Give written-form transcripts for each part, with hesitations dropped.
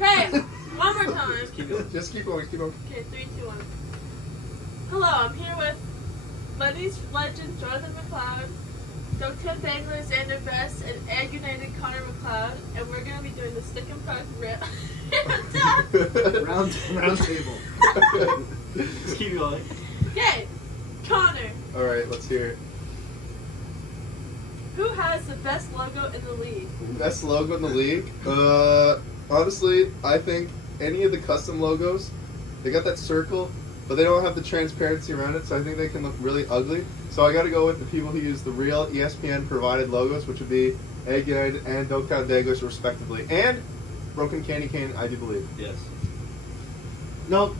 Okay, one more time. Just keep going. Okay, 3, 2, 1. Hello, I'm here with Lenny's Legend, Jonathan McLeod, Dokkan Dangler, Xander Best, and Egg United Connor McLeod, and we're gonna be doing the Stick and Puck Roundtable. Just keep going. Okay, Connor, All right, let's hear it. who has the best logo in the league? Best logo in the league? Honestly, I think any of the custom logos, they got that circle, but they don't have the transparency around it, so I think they can look really ugly. So I got to go with the people who use the real ESPN provided logos, which would be Egg United and Dokkan Danglers respectively, and Broken Candy Cane, I do believe. Yes. No,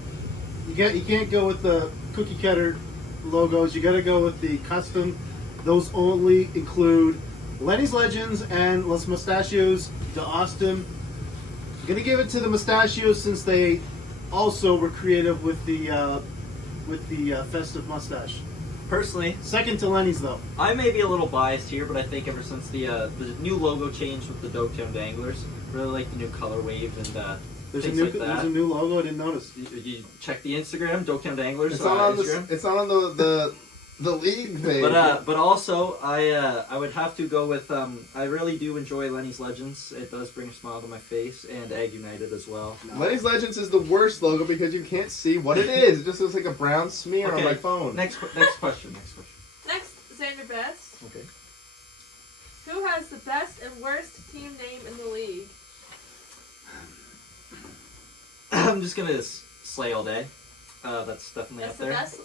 you can't go with the cookie cutter logos. You got to go with the custom. Those only include Lenny's Legends and Los Mustachios de Austin. I'm gonna give it to the Mustachios since they also were creative with the festive mustache. Personally, Second to Lenny's though. I may be a little biased here, but I think ever since the new logo change with the Dokkan Danglers, really like the new color wave and There's things a new like that. there's a new logo. I didn't notice. You check the Instagram, Dokkan Danglers. It's not on Instagram. it's not on the league page. But also I would have to go with I really do enjoy Lenny's Legends. It does bring a smile to my face, and Egg United as well. Lenny's Legends is the worst logo because you can't see what it is. It just looks like a brown smear on my phone. Next question. Next, Xander Best, Okay. who has the best and worst team name in the league? I'm just gonna slay all day. That's definitely That's up the there. best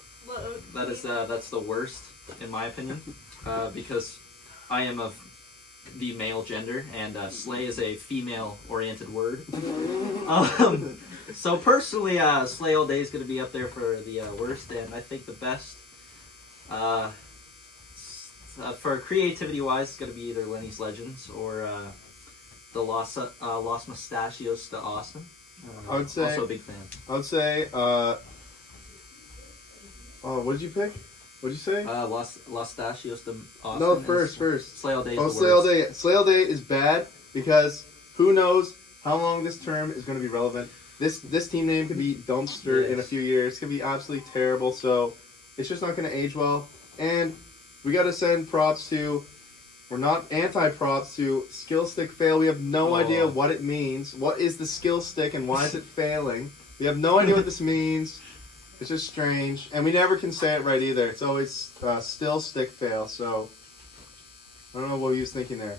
That's the worst in my opinion, because I am of the male gender and slay is a female-oriented word. So personally, slay all day is going to be up there for the worst, and I think the best for creativity-wise is going to be either Lenny's Legends or the Los Mustachios de Austin. I would say also a big fan. I would say. Oh, what did you pick? What did you say? Los Mustachios de Austin. No, is- first. Slay all day. Oh, Is the Slay All worst. Day. Slay All Day is bad because who knows how long this term is going to be relevant. This team name could be dumpster in a few years. It could be absolutely terrible. So it's just not going to age well. And we got to send props to. We're not anti-props to skill stick fail. We have no idea what it means. What is the skill stick and why is it failing? We have no idea what this means. It's just strange, and we never can say it right either. It's always still stick fail. So I don't know what he was thinking there.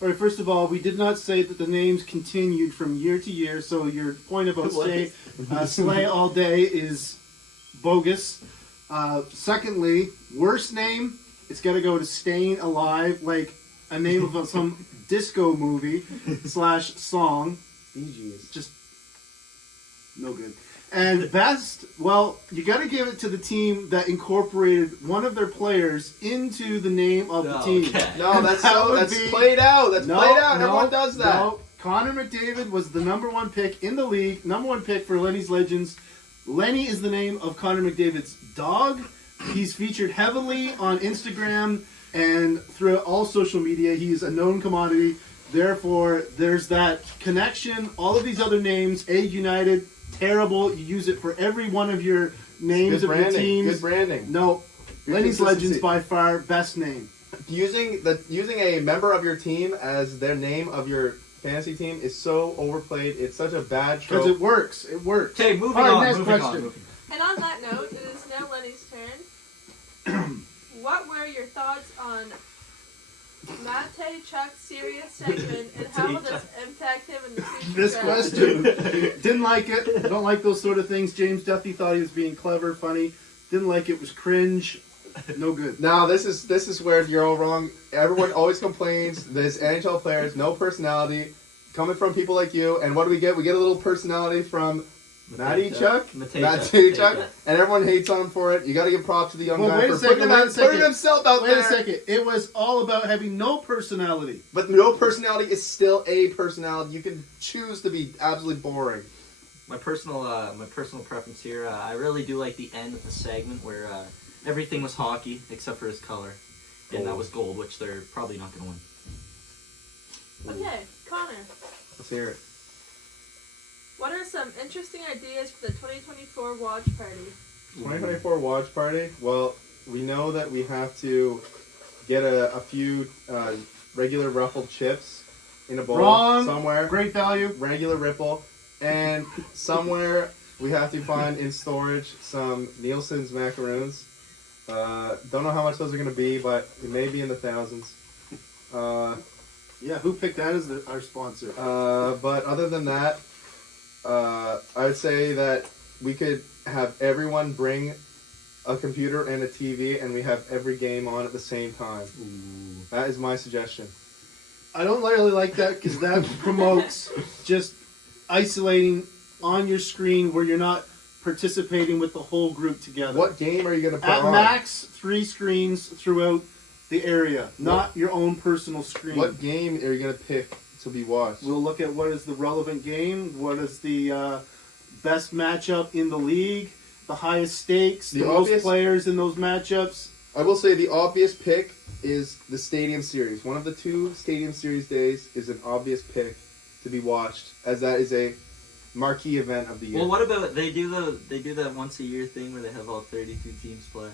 All right. First of all, we did not say that the names continued from year to year. So your point about slay all day is bogus. Secondly, worst name. It's got to go to Staying Alive, like a name of some disco movie / song. BGs. Just no good. And best, well, you got to give it to the team that incorporated one of their players into the name of the team. Okay. No, that's played out. That's played out. Everyone does that. No, Connor McDavid was the number one pick in the league, number one pick for Lenny's Legends. Lenny is the name of Connor McDavid's dog. He's featured heavily on Instagram and throughout all social media. He's a known commodity. Therefore, there's that connection. All of these other names, Egg United, terrible. You use it for every one of your names of your teams. Good branding. No, Good Lenny's consistency. Legends by far best name. Using a member of your team as their name of your fantasy team is so overplayed. It's such a bad trope. Because it works. It works. Okay, moving All right, on. next moving question. on. And on that note, it is now Lenny's turn. What were your thoughts on Mate Chuck's serious segment, and how will this impact him in the future? This draft? question. Didn't like it. Don't like those sort of things. James Duffy thought he was being clever, funny. Didn't like it. Was cringe. No good. Now this is where you're all wrong. Everyone always complains. There's NHL players, no personality, coming from people like you. And what do we get? We get a little personality from Matty Chuck, and everyone hates on him for it. You got to give props to the young guy wait for a second, putting himself out Wait there. a second. It was all about having no personality. But no personality is still a personality. You can choose to be absolutely boring. My personal preference here. I really do like the end of the segment where everything was hockey except for his color, and that was gold, which they're probably not going to win. Okay, Connor. Let's hear it. What are some interesting ideas for the 2024 watch party? 2024 watch party. Well, we know that we have to get a few regular ruffled chips in a bowl Wrong. somewhere. Great value. Regular Ripple, and somewhere we have to find in storage some Nielsen's macaroons. Don't know how much those are going to be, but it may be in the thousands. Yeah, who picked that as our sponsor? But other than that, I would say that we could have everyone bring a computer and a TV, and we have every game on at the same time. That is my suggestion. I don't really like that because that promotes just isolating on your screen where you're not participating with the whole group together. What game are you going to put At on? max, 3 screens throughout the area, not your own personal screen. What game are you going to pick to be watched? We'll look at what is the relevant game, what is the best matchup in the league, the highest stakes, the most obvious- players in those matchups. I will say the obvious pick is the Stadium Series. One of the 2 Stadium Series days is an obvious pick to be watched, as that is a marquee event of the year. Well, what about they do that once a year thing where they have all 32 teams play?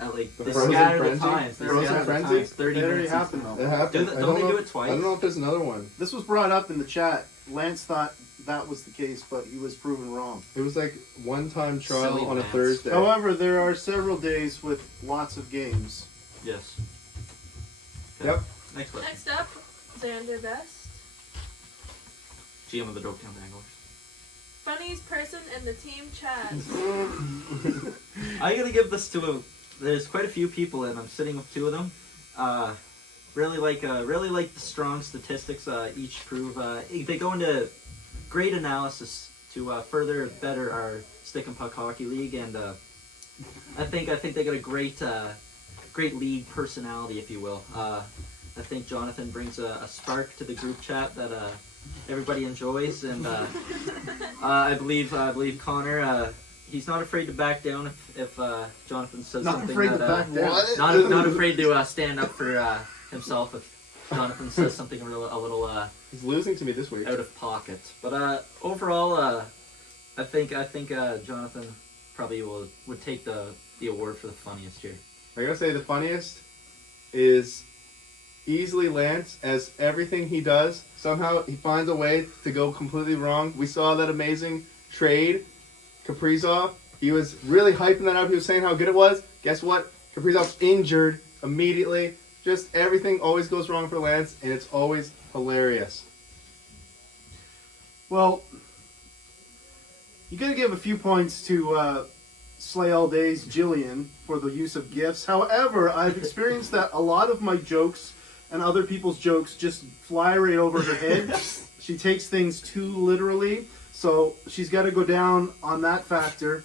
At like The they Frozen scatter the Frenzy? times. They Frozen scatter the Frenzy? times. 30 That already minutes. happened, though. It happened. Don't I they don't do know- it twice? I don't know if there's another one. This was brought up in the chat. Lance thought that was the case, but he was proven wrong. It was like one-time trial Silly on a Lance. Thursday. However, there are several days with lots of games. Yes. Yep. Next question. Next up, Xander Best. GM of the Dopetown Danglers. Funniest person in the team chat. I gotta give this to there's quite a few people, and I'm sitting with 2 of them. Really like the strong statistics. Each prove they go into great analysis to further better our stick and puck hockey league, and I think they got a great league personality, if you will. I think Jonathan brings a spark to the group chat that everybody enjoys, and I believe Connor. He's not afraid to back down if Jonathan says Not something afraid that to back down. not afraid to stand up for himself if Jonathan says something a little He's losing to me this week. out of pocket. But overall, I think Jonathan probably would take the award for the funniest here. I gotta say the funniest is easily Lance, as everything he does, somehow he finds a way to go completely wrong. We saw that amazing trade, Kaprizov. He was really hyping that up. He was saying how good it was. Guess what? Kaprizov's injured immediately. Just everything always goes wrong for Lance, and it's always hilarious. Well, you got to give a few points to Slay All Day's Jillian for the use of gifts. However, I've experienced that a lot of my jokes and other people's jokes just fly right over her head. She takes things too literally, so she's got to go down on that factor.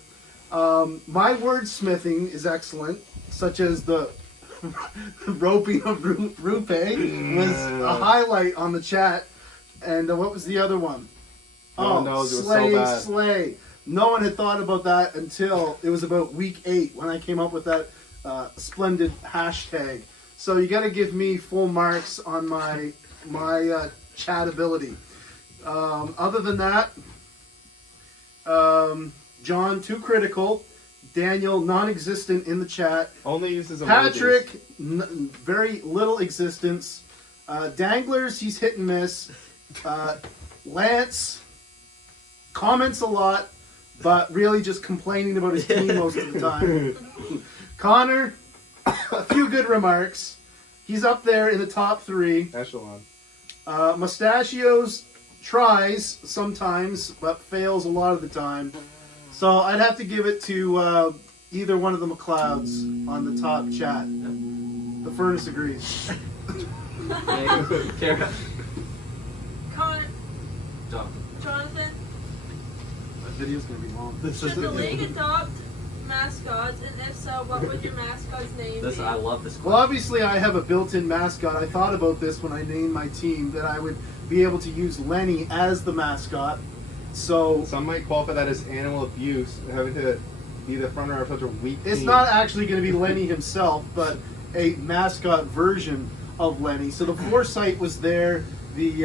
My wordsmithing is excellent, such as the roping of Rupe was a highlight on the chat. And what was the other one? No one knows, it was so Slay, bad. Slay. No one had thought about that until it was about week 8 when I came up with that splendid hashtag. So you got to give me full marks on my chat ability. Other than that, John, too critical. Daniel, non-existent in the chat. Only uses emojis. Patrick, very little existence. Danglers, he's hit and miss. Lance, comments a lot, but really just complaining about his team most of the time. Connor, a few good remarks. He's up there in the top 3. Echelon. Mustachios tries sometimes, but fails a lot of the time. So I'd have to give it to either one of the McLeods on the top chat. The furnace agrees. Kara? Connor, Jonathan. Jonathan, That video's gonna be long. should the league adopt mascots, and if so, what would your mascot's name This be? I love this Well, question. obviously I have a built-in mascot. I thought about this when I named my team, that I would be able to use Lenny as the mascot. So Some might qualify that as animal abuse, having to be the front runner of such a weak it's team. not actually going to be Lenny himself, but a mascot version of Lenny. So the foresight was there, the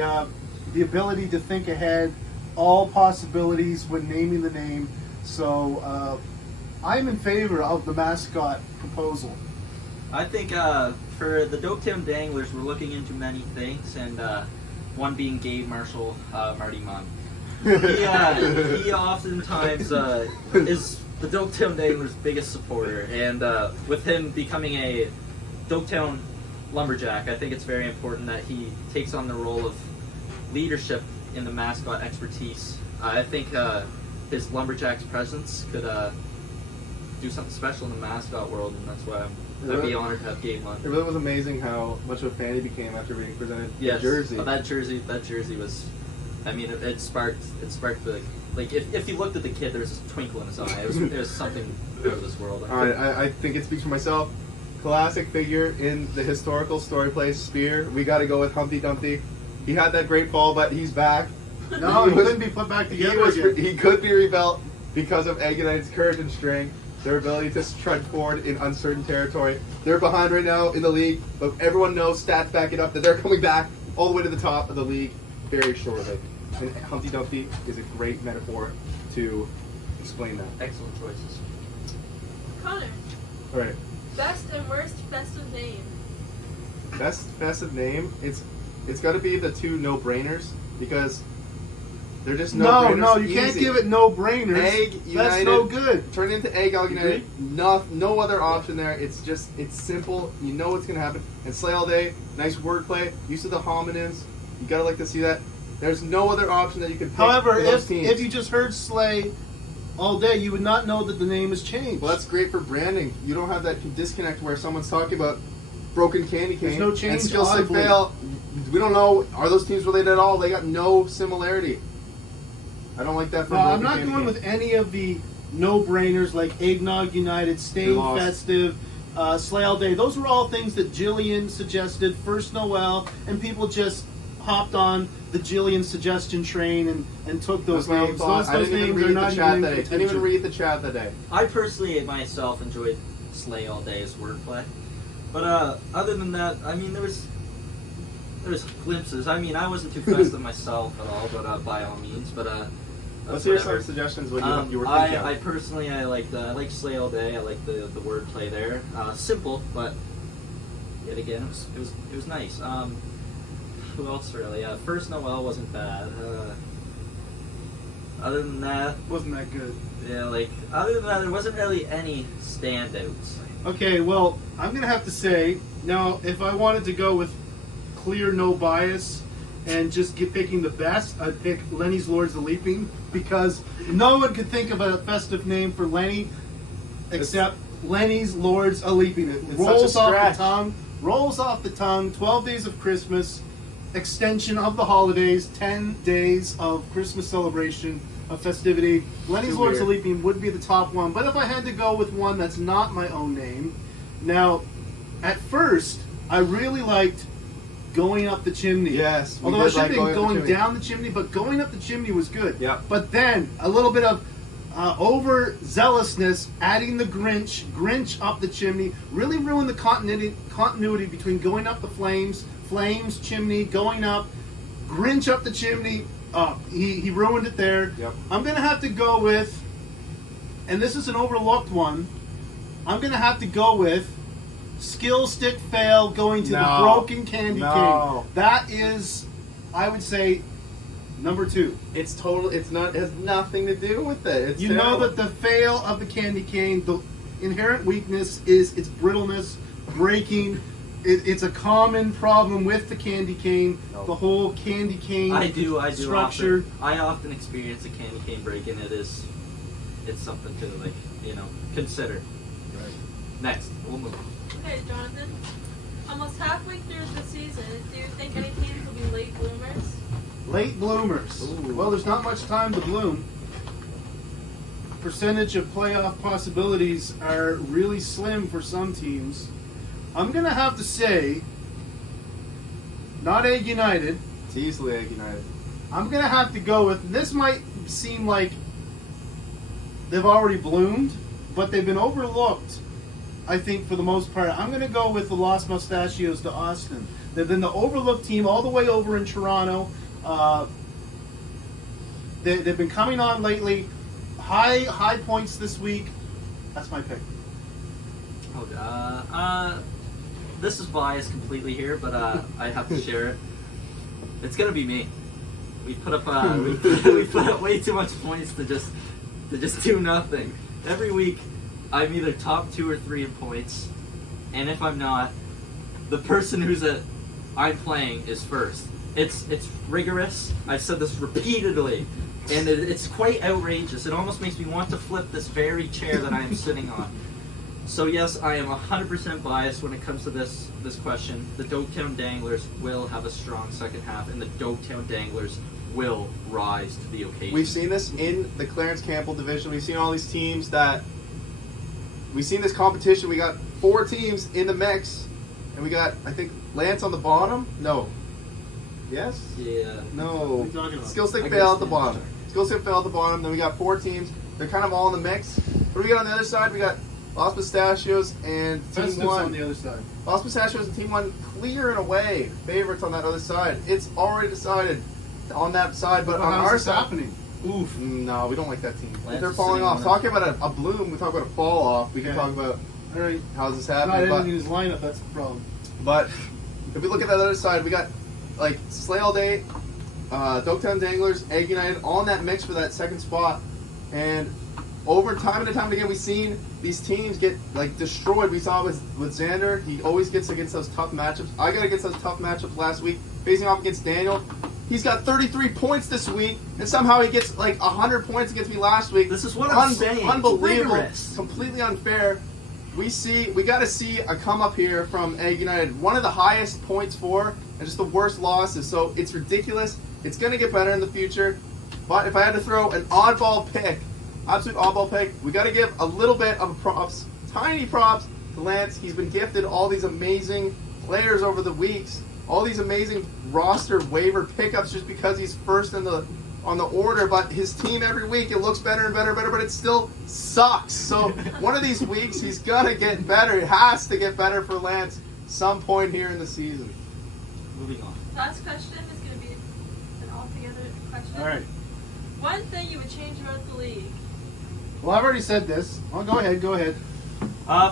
ability to think ahead. all possibilities when naming the name. So I'm in favor of the mascot proposal. I think for the Doketown Danglers, we're looking into many things, and one being Gabe Marshall, Marty Munn. He oftentimes is the Doketown Danglers' biggest supporter, and with him becoming a Doketown Lumberjack, I think it's very important that he takes on the role of leadership in the mascot expertise. I think his Lumberjack's presence could do something special in the mascot world, and that's why I'd be honored to have Gabe on. It really was amazing how much of a fan he became after being presented Yes, the jersey. That jersey was, I mean, it sparked the, like, if you looked at the kid, there was a twinkle in his eye. It was something out of this world. All right, I think it speaks for myself. Classic figure in the historical story play, Spear. We got to go with Humpty Dumpty. He had that great fall, but he's back. No, he couldn't be put back together again. He could be rebuilt because of Egg United's courage and strength, their ability to trudge forward in uncertain territory. They're behind right now in the league, but everyone knows, stats back it up, that they're coming back all the way to the top of the league very shortly. And Humpty Dumpty is a great metaphor to explain that. Excellent choices. Connor, All right, best and worst festive name. best festive name. It's got to be the two no-brainers because they're just no-brainers. No, you can't Easy. give it no-brainers. Egg That's United. no good. Turn it into Egg United. No other option there. It's simple. You know what's gonna happen. And Slay All Day, nice wordplay. Use of the homonyms. You gotta like to see that. There's no other option that you can pick. However, for those if teams. you just heard Slay all day, you would not know that the name has changed. Well, that's great for branding. You don't have that disconnect where someone's talking about broken candy cane There's no change and Skill Sick audibly. Fail. We don't know. Are those teams related at all? They got no similarity. I don't like that for No, broken I'm not candy going cane. with any of the no-brainers like Eggnog United, Stay You're lost. Festive, Slay All Day. Those were all things that Jillian suggested, First Noel, and people just hopped on the Jillian suggestion train and took those That's my own names. thought. Those I didn't even names are read the not chat even that in day. Didn't even contention. read the chat that day. I personally myself enjoyed Slay All Day as wordplay, but other than that, I mean, there was glimpses. I mean, I wasn't too festive myself at all, but by all means, but Let's hear whatever. some suggestions. What you were thinking I of. personally I liked Slay All Day. I liked the wordplay there. Simple, but yet again it was nice. Who else really? First Noel wasn't bad. Other than that, Wasn't that good? yeah, like other than that, there wasn't really any standouts. Okay, well, I'm going to have to say, now, if I wanted to go with clear no bias and just picking the best, I'd pick Lenny's Lords of Leaping, because no one could think of a festive name for Lenny except Lenny's Lords of Leaping. It It's rolls such a off stretch. rolls off the tongue, 12 days of Christmas, extension of the holidays, 10 days of Christmas celebration, of festivity. Lenny's Too Lords of weird. Leaping would be the top one, but if I had to go with one that's not my own name, now, at first, I really liked Going Up the Chimney. Yes, we Although I did should like have Going been Up the going Chimney. down the chimney, but Going Up the Chimney was good. Yeah. But then, a little bit of overzealousness, adding the Grinch up the chimney, really ruined the continuity between Going Up the Flames, chimney, going up, Grinch up the chimney. He ruined it there. Yep. I'm going to have to go with, and this is an overlooked one, I'm going to have to go with Skill Stick Fail going to the No. Broken Candy No. King. That is, I would say, number 2. It's total. It's not. It has nothing to do with it. It's You know terrible. that the fail of the candy cane, the inherent weakness is its brittleness, breaking. It's a common problem with the candy cane. No. The whole candy cane I do structure. I often experience a candy cane break, and it's something to consider. Right. Next, we'll move. Okay, Jonathan. Almost halfway through the season, do you think any teams will be late bloomers? Late bloomers. Ooh. Well, there's not much time to bloom. Percentage of playoff possibilities are really slim for some teams. I'm going to have to say, not Egg United. It's easily Egg United. I'm going to have to go with, this might seem like they've already bloomed, but they've been overlooked, I think, for the most part. I'm going to go with the Los Mustachios to Austin. They've been the overlooked team all the way over in Toronto. They've been coming on lately. High points this week. That's my pick. This is biased completely here, but I have to share it. It's gonna be me. We put up we put up way too much points to just do nothing. Every week, I'm either top 2 or 3 in points, and if I'm not, the person I'm playing is first. It's rigorous. I've said this repeatedly, and it's quite outrageous. It almost makes me want to flip this very chair that I am sitting on. So yes, I am 100% biased when it comes to this question. The Dopetown Danglers will have a strong second half, and the Dopetown Danglers will rise to the occasion. We've seen this in the Clarence Campbell division. We've seen all these teams we've seen this competition. We got 4 teams in the mix, and we got, I think, Lance on the bottom? No. Yes? Yeah. No. What are you talking about? Skill Stick I fail guess, at the yeah. bottom. Skill Stick fail at the bottom. Then we got 4 teams. They're kind of all in the mix. What do we got on the other side? We got Los Pistachios and Team Festive's 1. on the other side. Los Pistachios and Team 1 clear and away favorites on that other side. It's already decided on that side, but on how's our this side... happening? Oof. No, we don't like that team. Lance They're is falling sitting off. on Talking about a bloom, we talk about a fall off. We can Okay. talk about All right. how's this Not happening. everything in his lineup. That's the problem. But if we look at that other side, we got like Slay All Day, Dopetown Danglers, Egg United, all in that mix for that second spot. And over time and time again, we've seen these teams get like destroyed. We saw with Xander, he always gets against those tough matchups. I got against those tough matchups last week, facing off against Daniel. He's got 33 points this week, and somehow he gets like 100 points against me last week. This is what I'm saying. Unbelievable. Rigorous. Completely unfair. We got to see a come up here from Egg United. One of the highest points for, and just the worst losses. So it's ridiculous. It's going to get better in the future. But if I had to throw an oddball pick, absolute oddball pick, we got to give a little bit of props, tiny props to Lance. He's been gifted all these amazing players over the weeks, all these amazing roster waiver pickups just because he's first on the order. But his team every week, it looks better and better and better, but it still sucks. So one of these weeks, he's gonna get better. It has to get better for Lance some point here in the season. Moving on. Last question is going to be an altogether question. All right. One thing you would change about the league. Well, I've already said this. Oh, go ahead. Go ahead.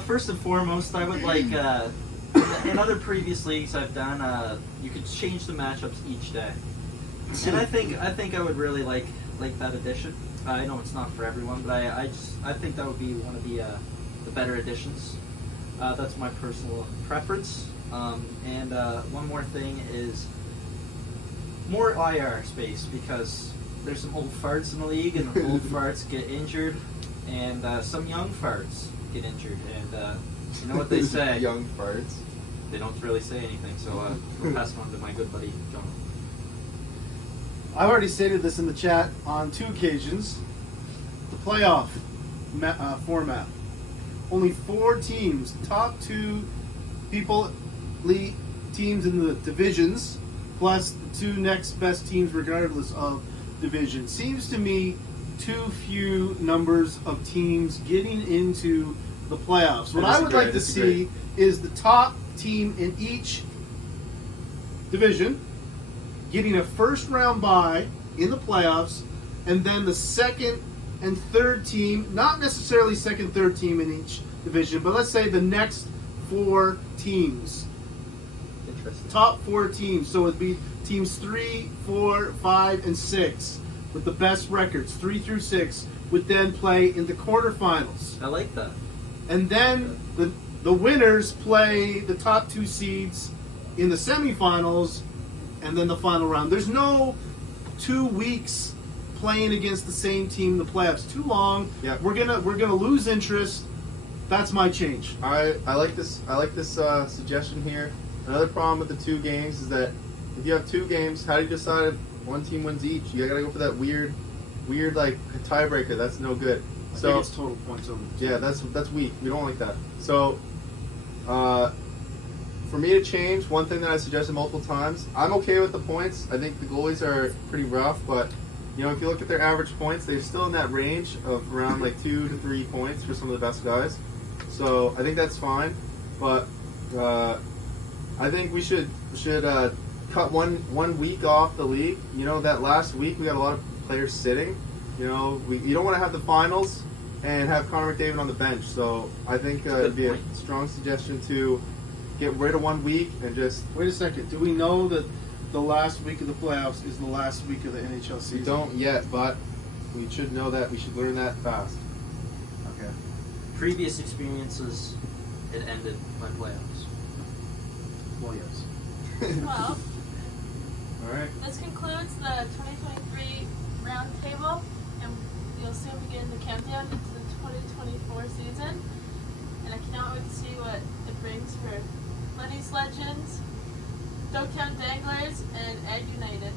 First and foremost, I would like, in other previous leagues I've done, you could change the matchups each day. And I think I would really like that addition. I know it's not for everyone, but I think that would be one of the better additions. That's my personal preference. And one more thing is more IR space, because there's some old farts in the league, and the old farts get injured, and some young farts get injured. And you know what they say? Young farts. They don't really say anything, so we'll pass it on to my good buddy John. I've already stated this in the chat on 2 occasions. The playoff format. Only 4 teams, top 2 teams in the divisions, plus the 2 next best teams regardless of division. Seems to me too few numbers of teams getting into the playoffs. What I would like to see is the top team in each division getting a first round bye in the playoffs, and then the second and third team, not necessarily second, third team in each division, but let's say the next 4 teams. Interesting. Top 4 teams. So it'd be teams 3, 4, 5, and 6 with the best records. 3 through 6 would then play in the quarterfinals. I like that. And then the winners play the top 2 seeds in the semifinals, and then the final round. There's no 2 weeks playing against the same team in the playoffs. Too long. Yep. We're gonna lose interest. That's my change. I like this. I like this suggestion here. Another problem with the 2 games is that if you have 2 games, how do you decide if one team wins each? You gotta go for that weird like tiebreaker. That's no good. I So think it's total points over. yeah, that's weak. We don't like that. So for me to change, one thing that I suggested multiple times, I'm okay with the points. I think the goalies are pretty rough, but you know, if you look at their average points, they're still in that range of around like 2 to 3 points for some of the best guys. So I think that's fine, but I think we should cut one week off the league. You know, that last week we got a lot of players sitting. You know, you don't want to have the finals and have Connor McDavid on the bench. So I think it'd be a strong suggestion to get rid of 1 week and just. Wait a second. Do we know that the last week of the playoffs is the last week of the NHL season? We don't yet, but we should know that. We should learn that fast. Okay. Previous experiences, it ended by playoffs. Well, yes. Well, All right. this concludes the 2023 Roundtable, and you'll soon begin the countdown into the 2024 season. And I cannot wait to see what it brings for Lenny's Legends, Dogtown Danglers, and Ed United.